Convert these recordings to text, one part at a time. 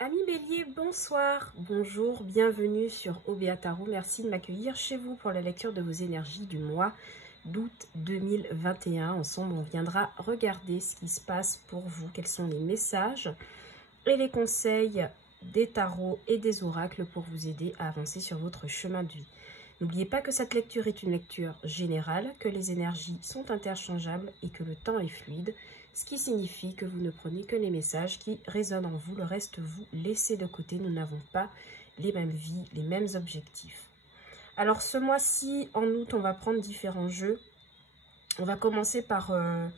Amis Bélier, bonsoir, bonjour, bienvenue sur OBA Tarot. Merci de m'accueillir chez vous pour la lecture de vos énergies du mois d'août 2021. Ensemble, on viendra regarder ce qui se passe pour vous, quels sont les messages et les conseils des tarots et des oracles pour vous aider à avancer sur votre chemin de vie. N'oubliez pas que cette lecture est une lecture générale, que les énergies sont interchangeables et que le temps est fluide, ce qui signifie que vous ne prenez que les messages qui résonnent en vous, le reste vous laissez de côté. Nous n'avons pas les mêmes vies, les mêmes objectifs. Alors ce mois-ci, en août, on va prendre différents jeux. On va commencer par un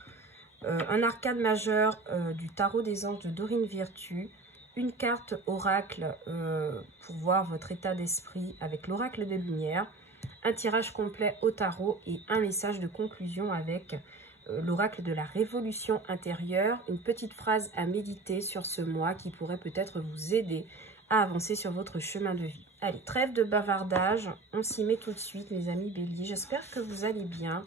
arcane majeur du tarot des anges de Dorine Virtue, une carte oracle pour voir votre état d'esprit avec l'oracle de lumière, un tirage complet au tarot et un message de conclusion avec l'oracle de la révolution intérieure, une petite phrase à méditer sur ce mois qui pourrait peut-être vous aider à avancer sur votre chemin de vie. Allez, trêve de bavardage, on s'y met tout de suite mes amis Bélier. J'espère que vous allez bien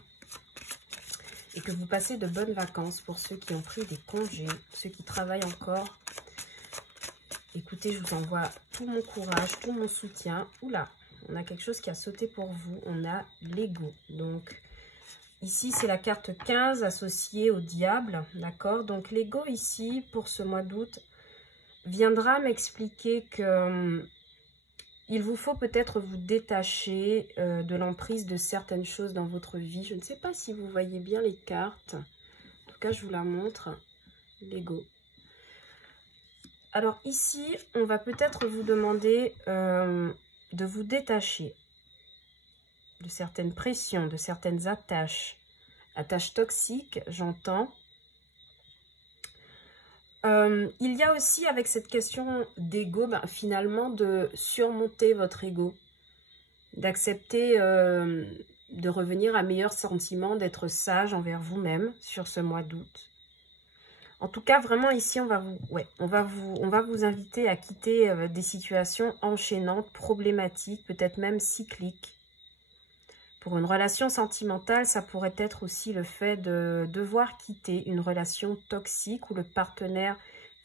et que vous passez de bonnes vacances pour ceux qui ont pris des congés, ceux qui travaillent encore. Écoutez, je vous envoie tout mon courage, tout mon soutien. Oula, on a quelque chose qui a sauté pour vous, on a l'ego. Donc, ici, c'est la carte 15 associée au diable, d'accord? Donc, l'ego ici, pour ce mois d'août, viendra m'expliquer que il vous faut peut-être vous détacher de l'emprise de certaines choses dans votre vie. Je ne sais pas si vous voyez bien les cartes. En tout cas, je vous la montre. L'ego. Alors ici, on va peut-être vous demander de vous détacher de certaines pressions, de certaines attaches toxiques, j'entends. Il y a aussi avec cette question d'ego, finalement de surmonter votre ego, d'accepter de revenir à meilleurs sentiments, d'être sage envers vous-même sur ce mois d'août. En tout cas, vraiment ici, on va vous inviter à quitter des situations enchaînantes, problématiques, peut-être même cycliques. Pour une relation sentimentale, ça pourrait être aussi le fait de devoir quitter une relation toxique où le partenaire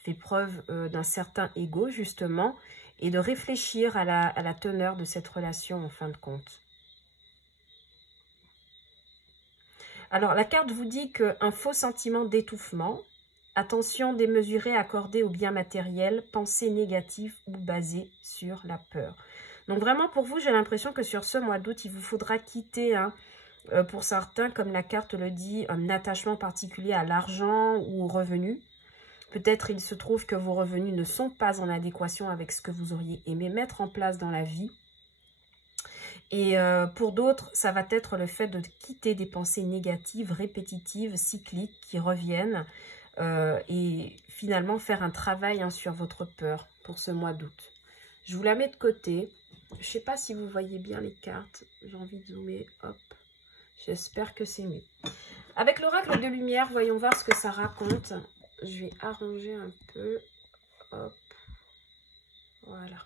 fait preuve d'un certain ego, justement, et de réfléchir à la teneur de cette relation en fin de compte. Alors, la carte vous dit qu'un faux sentiment d'étouffement, attention démesurée accordée aux biens matériels, pensée négative ou basée sur la peur. Donc vraiment pour vous, j'ai l'impression que sur ce mois d'août, il vous faudra quitter, pour certains, comme la carte le dit, un attachement particulier à l'argent ou aux revenus. Peut-être il se trouve que vos revenus ne sont pas en adéquation avec ce que vous auriez aimé mettre en place dans la vie. Et pour d'autres, ça va être le fait de quitter des pensées négatives, répétitives, cycliques, qui reviennent. Et finalement faire un travail sur votre peur pour ce mois d'août. Je vous la mets de côté. Je ne sais pas si vous voyez bien les cartes. J'ai envie de zoomer. Hop. J'espère que c'est mieux. Avec l'oracle de lumière, voyons voir ce que ça raconte. Je vais arranger un peu. Hop. Voilà.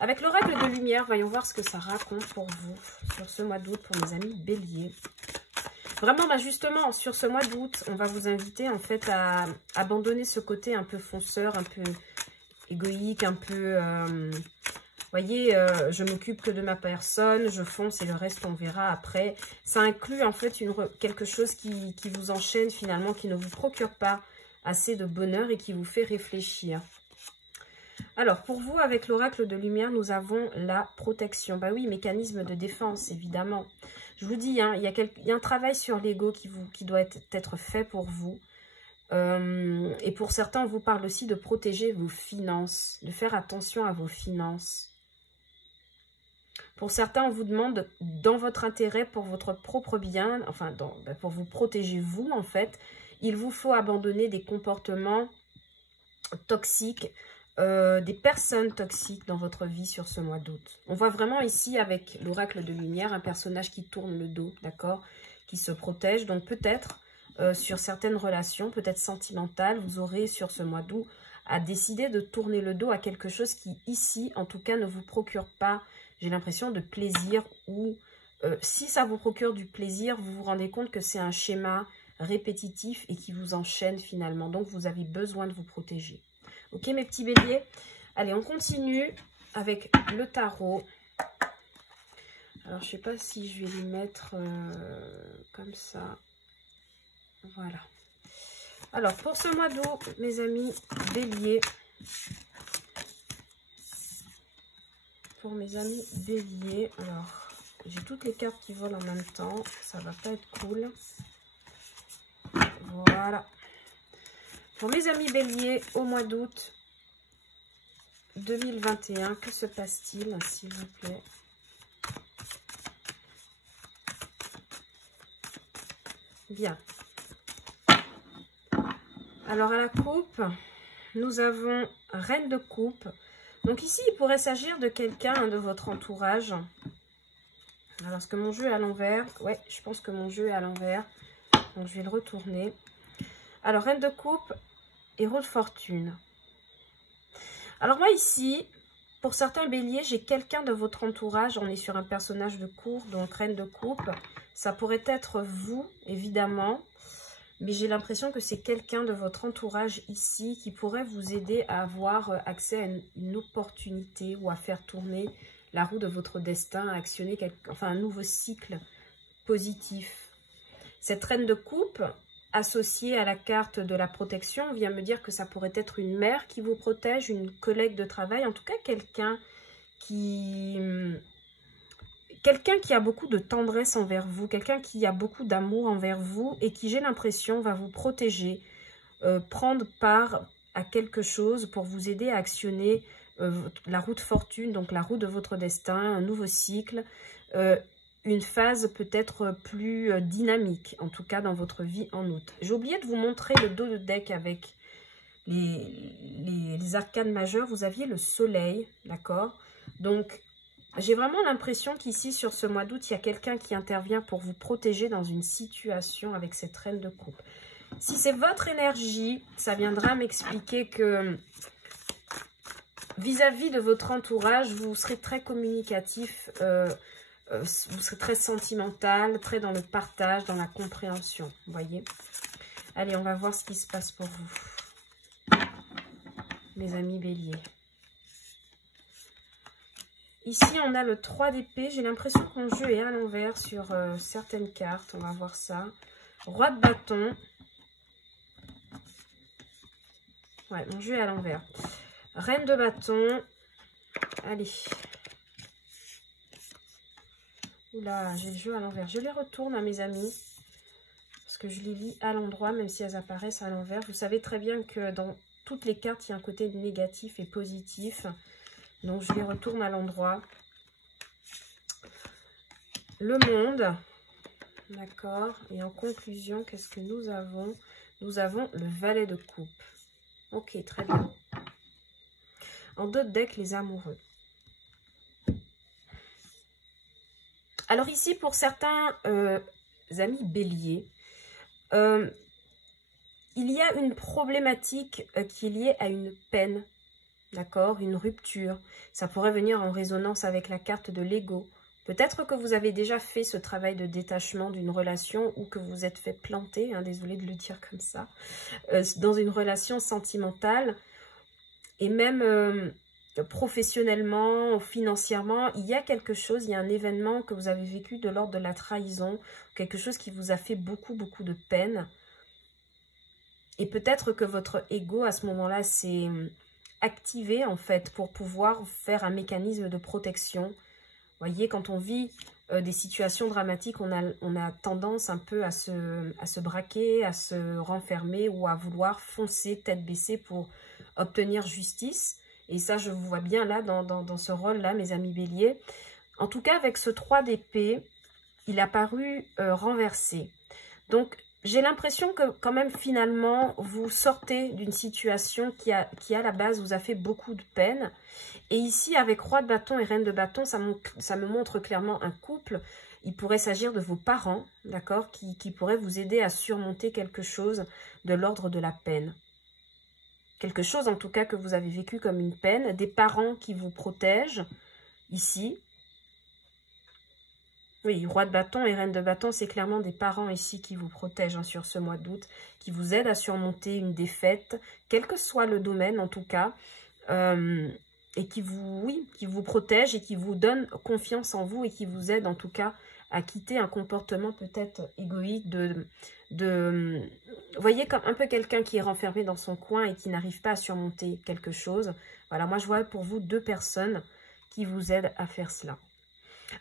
Avec l'oracle de lumière, voyons voir ce que ça raconte pour vous sur ce mois d'août pour mes amis Bélier. Vraiment, justement, sur ce mois d'août, on va vous inviter en fait à abandonner ce côté un peu fonceur, un peu égoïque, un peu, voyez, je m'occupe que de ma personne, je fonce et le reste on verra après. Ça inclut en fait quelque chose qui vous enchaîne finalement, qui ne vous procure pas assez de bonheur et qui vous fait réfléchir. Alors, pour vous, avec l'oracle de lumière, nous avons la protection. Bah oui, mécanisme de défense, évidemment. Je vous dis, il y a un travail sur l'ego qui doit être fait pour vous. Et pour certains, on vous parle aussi de protéger vos finances, de faire attention à vos finances. Pour certains, on vous demande, dans votre intérêt, pour votre propre bien, enfin, pour vous protéger vous, en fait, il vous faut abandonner des comportements toxiques, des personnes toxiques dans votre vie sur ce mois d'août. On voit vraiment ici avec l'oracle de lumière un personnage qui tourne le dos, d'accord, qui se protège. Donc peut-être sur certaines relations, peut-être sentimentales, vous aurez sur ce mois d'août à décider de tourner le dos à quelque chose qui ici, en tout cas, ne vous procure pas, j'ai l'impression, de plaisir ou si ça vous procure du plaisir, vous vous rendez compte que c'est un schéma répétitif et qui vous enchaîne finalement. Donc vous avez besoin de vous protéger. Ok, mes petits béliers? Allez, on continue avec le tarot. Alors, je ne sais pas si je vais les mettre comme ça. Voilà. Alors, pour ce mois d'août, mes amis béliers, pour mes amis béliers, alors, j'ai toutes les cartes qui volent en même temps. Ça va pas être cool. Voilà. Pour mes amis béliers, au mois d'août 2021, que se passe-t-il, s'il vous plaît? Bien. Alors, à la coupe, nous avons Reine de coupe. Donc ici, il pourrait s'agir de quelqu'un de votre entourage. Alors, est-ce que mon jeu est à l'envers? Ouais, je pense que mon jeu est à l'envers. Donc, je vais le retourner. Alors, Reine de coupe, Héros de fortune. Alors, moi, ici, pour certains béliers, j'ai quelqu'un de votre entourage. On est sur un personnage de cour, donc Reine de coupe. Ça pourrait être vous, évidemment. Mais j'ai l'impression que c'est quelqu'un de votre entourage ici qui pourrait vous aider à avoir accès à une opportunité ou à faire tourner la roue de votre destin, à actionner un nouveau cycle positif. Cette reine de coupe, associée à la carte de la protection, vient me dire que ça pourrait être une mère qui vous protège, une collègue de travail, en tout cas quelqu'un qui a beaucoup de tendresse envers vous, quelqu'un qui a beaucoup d'amour envers vous et qui, j'ai l'impression, va vous protéger, prendre part à quelque chose pour vous aider à actionner la roue de fortune, donc la roue de votre destin, un nouveau cycle, une phase peut-être plus dynamique, en tout cas dans votre vie en août. J'ai oublié de vous montrer le dos de deck avec les arcanes majeures. Vous aviez le soleil, d'accord? Donc, j'ai vraiment l'impression qu'ici, sur ce mois d'août, il y a quelqu'un qui intervient pour vous protéger dans une situation avec cette reine de coupe. Si c'est votre énergie, ça viendra m'expliquer que vis-à-vis de votre entourage, vous serez très communicatif, vous serez très sentimental, très dans le partage, dans la compréhension, vous voyez. Allez, on va voir ce qui se passe pour vous, mes amis béliers. Ici, on a le 3 d'épée. J'ai l'impression que mon jeu est à l'envers sur certaines cartes. On va voir ça. Roi de bâton. Ouais, mon jeu est à l'envers. Reine de bâton. Allez. Oula, j'ai le jeu à l'envers. Je les retourne à mes amis. Parce que je les lis à l'endroit, même si elles apparaissent à l'envers. Vous savez très bien que dans toutes les cartes, il y a un côté négatif et positif. Donc, je les retourne à l'endroit. Le monde. D'accord. Et en conclusion, qu'est-ce que nous avons? Nous avons le valet de coupe. Ok, très bien. En dos de deck, les amoureux. Alors ici, pour certains amis béliers, il y a une problématique qui est liée à une peine. D'accord, une rupture. Ça pourrait venir en résonance avec la carte de l'ego. Peut-être que vous avez déjà fait ce travail de détachement d'une relation ou que vous êtes fait planter, hein, désolée de le dire comme ça, dans une relation sentimentale. Et même professionnellement, financièrement, il y a quelque chose, il y a un événement que vous avez vécu de l'ordre de la trahison, quelque chose qui vous a fait beaucoup de peine. Et peut-être que votre ego, à ce moment-là, c'est activé en fait pour pouvoir faire un mécanisme de protection. Vous voyez, quand on vit des situations dramatiques, on a tendance un peu à se braquer, à se renfermer ou à vouloir foncer tête baissée pour obtenir justice. Et ça, je vous vois bien là, dans ce rôle-là, mes amis béliers. En tout cas, avec ce 3 d'épée, il a paru renversé. Donc, j'ai l'impression que quand même finalement vous sortez d'une situation qui à la base vous a fait beaucoup de peine. Et ici avec roi de bâton et reine de bâton, ça me montre clairement un couple. Il pourrait s'agir de vos parents, d'accord, qui pourraient vous aider à surmonter quelque chose de l'ordre de la peine. Quelque chose en tout cas que vous avez vécu comme une peine. Des parents qui vous protègent ici. Oui, roi de bâton et reine de bâton, c'est clairement des parents ici qui vous protègent hein, sur ce mois d'août, qui vous aident à surmonter une défaite, quel que soit le domaine en tout cas, et qui vous protègent et qui vous donnent confiance en vous et qui vous aident en tout cas à quitter un comportement peut-être égoïste vous voyez, comme un peu quelqu'un qui est renfermé dans son coin et qui n'arrive pas à surmonter quelque chose. Voilà, moi je vois pour vous 2 personnes qui vous aident à faire cela.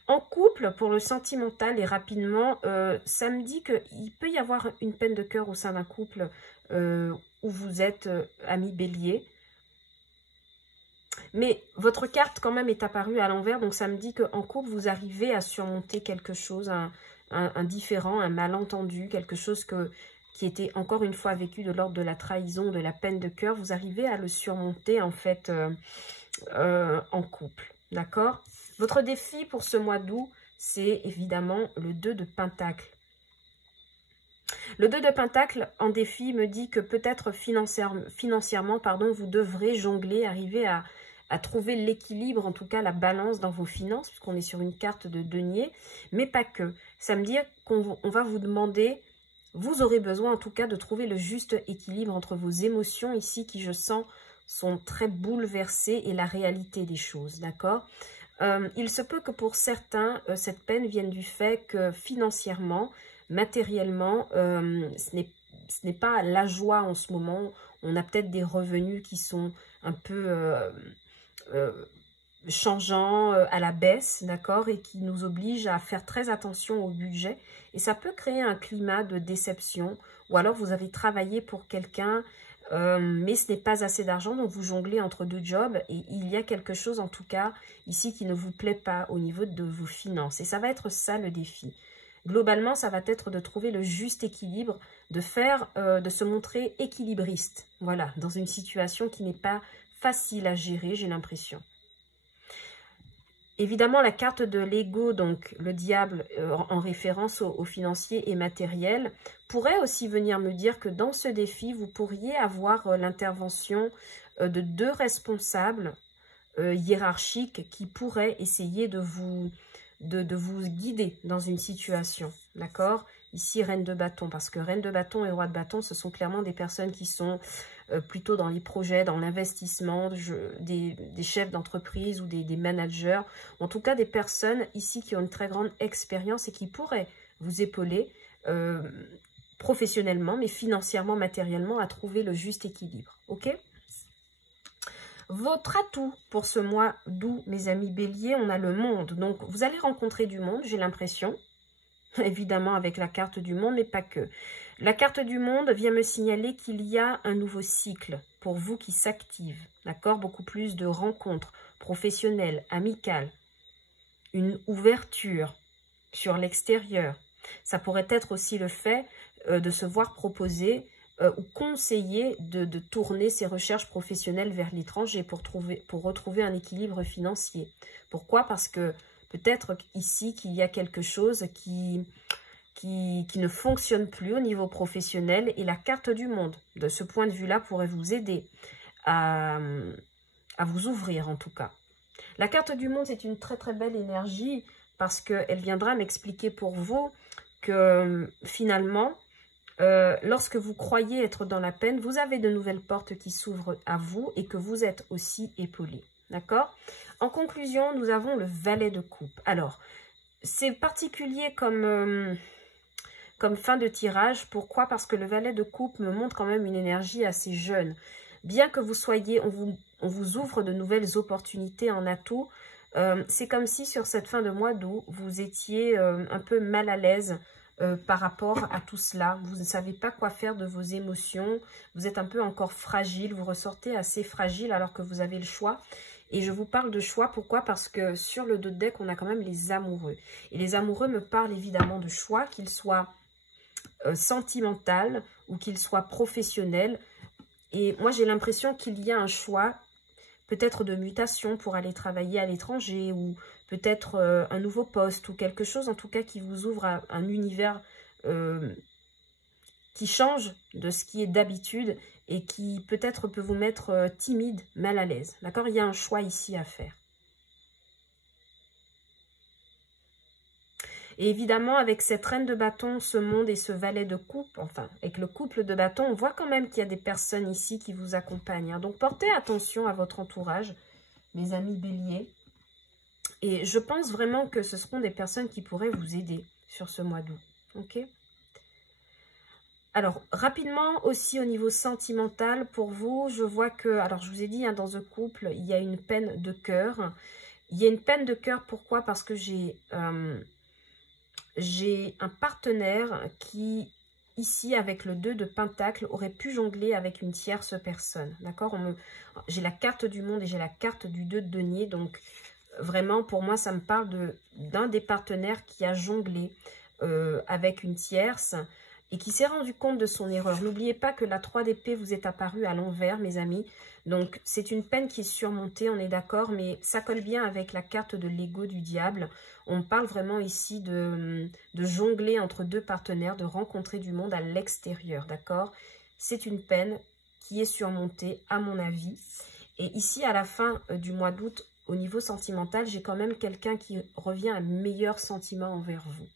En couple, pour le sentimental et rapidement, ça me dit qu'il peut y avoir une peine de cœur au sein d'un couple où vous êtes ami bélier. Mais votre carte quand même est apparue à l'envers, donc ça me dit qu'en couple, vous arrivez à surmonter quelque chose, un différend, un malentendu, quelque chose qui était encore une fois vécu de l'ordre de la trahison, de la peine de cœur. Vous arrivez à le surmonter en fait en couple, d'accord? Votre défi pour ce mois d'août, c'est évidemment le 2 de Pentacle. Le 2 de Pentacle, en défi, me dit que peut-être financièrement, pardon, vous devrez jongler, arriver à trouver l'équilibre, en tout cas la balance dans vos finances, puisqu'on est sur une carte de denier, mais pas que. Ça me dit qu'on va vous demander, vous aurez besoin en tout cas de trouver le juste équilibre entre vos émotions ici, qui je sens sont très bouleversées, et la réalité des choses, d'accord? Il se peut que pour certains, cette peine vienne du fait que financièrement, matériellement, ce n'est pas la joie en ce moment. On a peut-être des revenus qui sont un peu changeants, à la baisse, d'accord, et qui nous obligent à faire très attention au budget. Et ça peut créer un climat de déception. Ou alors vous avez travaillé pour quelqu'un, mais ce n'est pas assez d'argent, donc vous jonglez entre 2 jobs et il y a quelque chose en tout cas ici qui ne vous plaît pas au niveau de vos finances. Et ça va être ça le défi. Globalement, ça va être de trouver le juste équilibre, de se montrer équilibriste, voilà, dans une situation qui n'est pas facile à gérer, j'ai l'impression. Évidemment, la carte de l'ego, donc le diable en référence au financier et matériel, pourrait aussi venir me dire que dans ce défi, vous pourriez avoir l'intervention de 2 responsables hiérarchiques qui pourraient essayer de vous guider dans une situation, d'accord? Ici, reine de bâton, parce que reine de bâton et roi de bâton, ce sont clairement des personnes qui sont plutôt dans les projets, dans l'investissement, des chefs d'entreprise ou des managers. En tout cas, des personnes ici qui ont une très grande expérience et qui pourraient vous épauler professionnellement, mais financièrement, matériellement, à trouver le juste équilibre. Ok? Votre atout pour ce mois d'août, mes amis béliers, on a le monde. Donc, vous allez rencontrer du monde, j'ai l'impression. Évidemment, avec la carte du monde, mais pas que. La carte du monde vient me signaler qu'il y a un nouveau cycle pour vous qui s'active. D'accord? Beaucoup plus de rencontres professionnelles, amicales. Une ouverture sur l'extérieur. Ça pourrait être aussi le fait de se voir proposer ou conseiller de tourner ses recherches professionnelles vers l'étranger pour retrouver un équilibre financier. Pourquoi? Parce que peut-être ici qu'il y a quelque chose qui ne fonctionne plus au niveau professionnel, et la carte du monde, de ce point de vue-là, pourrait vous aider à vous ouvrir en tout cas. La carte du monde, c'est une très très belle énergie parce qu'elle viendra m'expliquer pour vous que finalement, lorsque vous croyez être dans la peine, vous avez de nouvelles portes qui s'ouvrent à vous et que vous êtes aussi épaulé. D'accord? En conclusion, nous avons le valet de coupe. Alors, c'est particulier comme fin de tirage. Pourquoi? Parce que le valet de coupe me montre quand même une énergie assez jeune. Bien que vous soyez, on vous ouvre de nouvelles opportunités en atout, c'est comme si sur cette fin de mois d'août, vous étiez un peu mal à l'aise par rapport à tout cela. Vous ne savez pas quoi faire de vos émotions. Vous êtes un peu encore fragile. Vous ressortez assez fragile alors que vous avez le choix. Et je vous parle de choix, pourquoi? Parce que sur le dos de deck, on a quand même les amoureux. Et les amoureux me parlent évidemment de choix, qu'ils soient sentimental ou qu'ils soient professionnels. Et moi, j'ai l'impression qu'il y a un choix, peut-être de mutation pour aller travailler à l'étranger, ou peut-être un nouveau poste, ou quelque chose en tout cas qui vous ouvre à un univers qui change de ce qui est d'habitude et qui peut-être peut vous mettre timide, mal à l'aise. D'accord? Il y a un choix ici à faire. Et évidemment, avec cette reine de bâton, ce monde et ce valet de coupe, enfin, avec le couple de bâton, on voit quand même qu'il y a des personnes ici qui vous accompagnent. Hein. Donc, portez attention à votre entourage, mes amis béliers. Et je pense vraiment que ce seront des personnes qui pourraient vous aider sur ce mois d'août. Ok ? Alors, rapidement, aussi au niveau sentimental, pour vous, je vois que, alors je vous ai dit, hein, dans un couple, il y a une peine de cœur. Il y a une peine de cœur, pourquoi? Parce que j'ai un partenaire qui, ici, avec le 2 de Pentacle, aurait pu jongler avec une tierce personne. D'accord? J'ai la carte du monde et j'ai la carte du 2 de denier. Donc, vraiment, pour moi, ça me parle d'un des partenaires qui a jonglé avec une tierce et qui s'est rendu compte de son erreur. N'oubliez pas que la 3 d'épée vous est apparue à l'envers, mes amis. Donc, c'est une peine qui est surmontée, on est d'accord, mais ça colle bien avec la carte de l'ego du diable. On parle vraiment ici de jongler entre deux partenaires, de rencontrer du monde à l'extérieur, d'accord? C'est une peine qui est surmontée, à mon avis. Et ici, à la fin du mois d'août, au niveau sentimental, j'ai quand même quelqu'un qui revient à meilleur sentiment envers vous,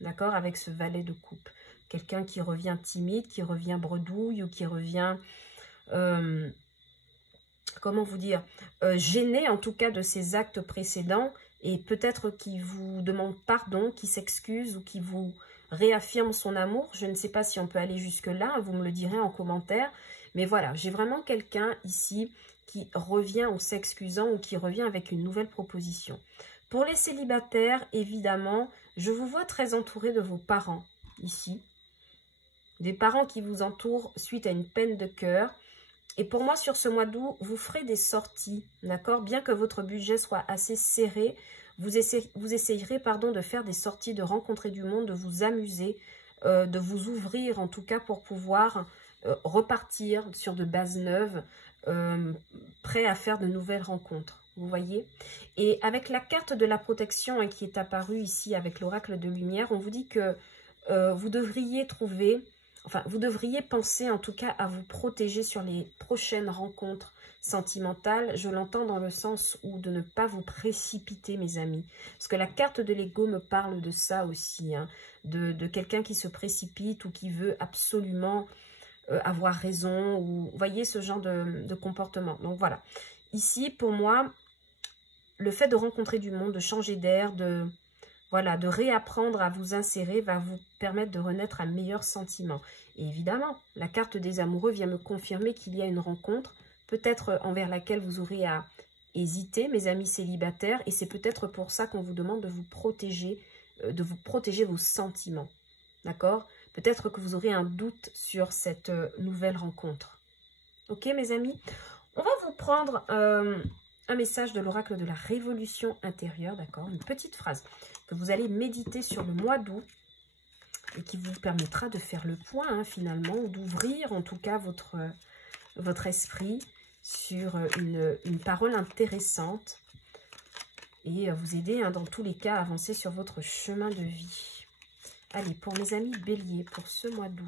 d'accord? Avec ce valet de coupe. Quelqu'un qui revient timide, qui revient bredouille ou qui revient, comment vous dire, gêné en tout cas de ses actes précédents et peut-être qui vous demande pardon, qui s'excuse ou qui vous réaffirme son amour. Je ne sais pas si on peut aller jusque-là, vous me le direz en commentaire. Mais voilà, j'ai vraiment quelqu'un ici qui revient en s'excusant ou qui revient avec une nouvelle proposition. Pour les célibataires, évidemment, je vous vois très entouré de vos parents ici. Des parents qui vous entourent suite à une peine de cœur. Et pour moi, sur ce mois d'août, vous ferez des sorties, d'accord? Bien que votre budget soit assez serré, vous essayerez de faire des sorties, de rencontrer du monde, de vous amuser, de vous ouvrir en tout cas pour pouvoir repartir sur de bases neuves, prêt à faire de nouvelles rencontres. Vous voyez? Et avec la carte de la protection qui est apparue ici avec l'oracle de lumière, on vous dit que vous devriez trouver... Enfin, vous devriez penser en tout cas à vous protéger sur les prochaines rencontres sentimentales. Je l'entends dans le sens où de ne pas vous précipiter, mes amis. Parce que la carte de l'ego me parle de ça aussi, hein, de quelqu'un qui se précipite ou qui veut absolument avoir raison. Ou vous voyez ce genre de comportement. Donc voilà. Ici, pour moi, le fait de rencontrer du monde, de changer d'air, voilà, de réapprendre à vous insérer va vous permettre de renaître à meilleurs sentiments. Et évidemment, la carte des amoureux vient me confirmer qu'il y a une rencontre, peut-être envers laquelle vous aurez à hésiter, mes amis célibataires, et c'est peut-être pour ça qu'on vous demande de vous protéger vos sentiments. D'accord? Peut-être que vous aurez un doute sur cette nouvelle rencontre. Ok, mes amis? On va vous prendre... un message de l'oracle de la révolution intérieure, d'accord? Une petite phrase que vous allez méditer sur le mois d'août et qui vous permettra de faire le point, hein, finalement, ou d'ouvrir en tout cas votre esprit sur une parole intéressante et vous aider, hein, dans tous les cas à avancer sur votre chemin de vie. Allez, pour mes amis béliers, pour ce mois d'août,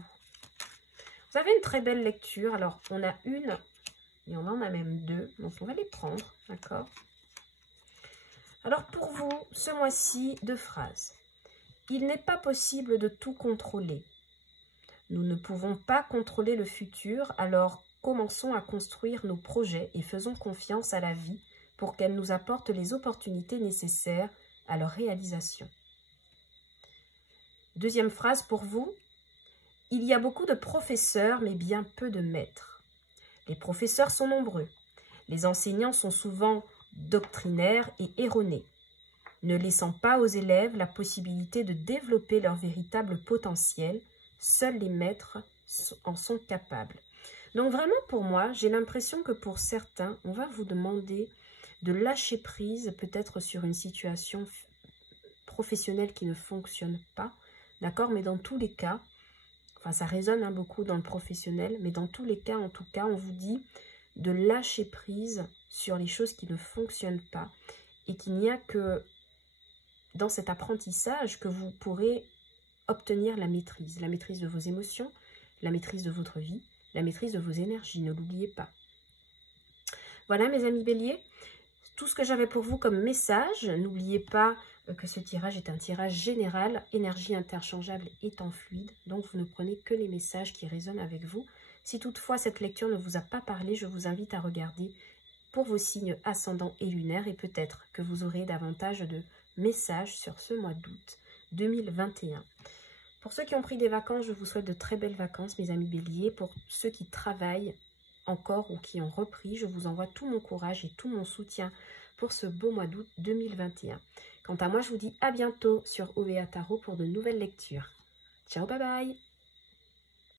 vous avez une très belle lecture. Alors, on a une... et on en a même deux, donc on va les prendre, d'accord? Alors pour vous, ce mois-ci, 2 phrases. Il n'est pas possible de tout contrôler. Nous ne pouvons pas contrôler le futur, alors commençons à construire nos projets et faisons confiance à la vie pour qu'elle nous apporte les opportunités nécessaires à leur réalisation. Deuxième phrase pour vous. Il y a beaucoup de professeurs, mais bien peu de maîtres. Les professeurs sont nombreux. Les enseignants sont souvent doctrinaires et erronés, ne laissant pas aux élèves la possibilité de développer leur véritable potentiel. Seuls les maîtres en sont capables. Donc vraiment pour moi, j'ai l'impression que pour certains, on va vous demander de lâcher prise peut-être sur une situation professionnelle qui ne fonctionne pas, d'accord? Mais dans tous les cas, enfin ça résonne, hein, beaucoup dans le professionnel, mais dans tous les cas, en tout cas, on vous dit de lâcher prise sur les choses qui ne fonctionnent pas et qu'il n'y a que dans cet apprentissage que vous pourrez obtenir la maîtrise de vos émotions, la maîtrise de votre vie, la maîtrise de vos énergies, ne l'oubliez pas. Voilà mes amis béliers, tout ce que j'avais pour vous comme message. N'oubliez pas que ce tirage est un tirage général, énergie interchangeable étant fluide, donc vous ne prenez que les messages qui résonnent avec vous. Si toutefois cette lecture ne vous a pas parlé, je vous invite à regarder pour vos signes ascendants et lunaires et peut-être que vous aurez davantage de messages sur ce mois d'août 2021. Pour ceux qui ont pris des vacances, je vous souhaite de très belles vacances, mes amis béliers. Pour ceux qui travaillent encore ou qui ont repris, je vous envoie tout mon courage et tout mon soutien pour ce beau mois d'août 2021. Quant à moi, je vous dis à bientôt sur OVA Tarot pour de nouvelles lectures. Ciao, bye bye!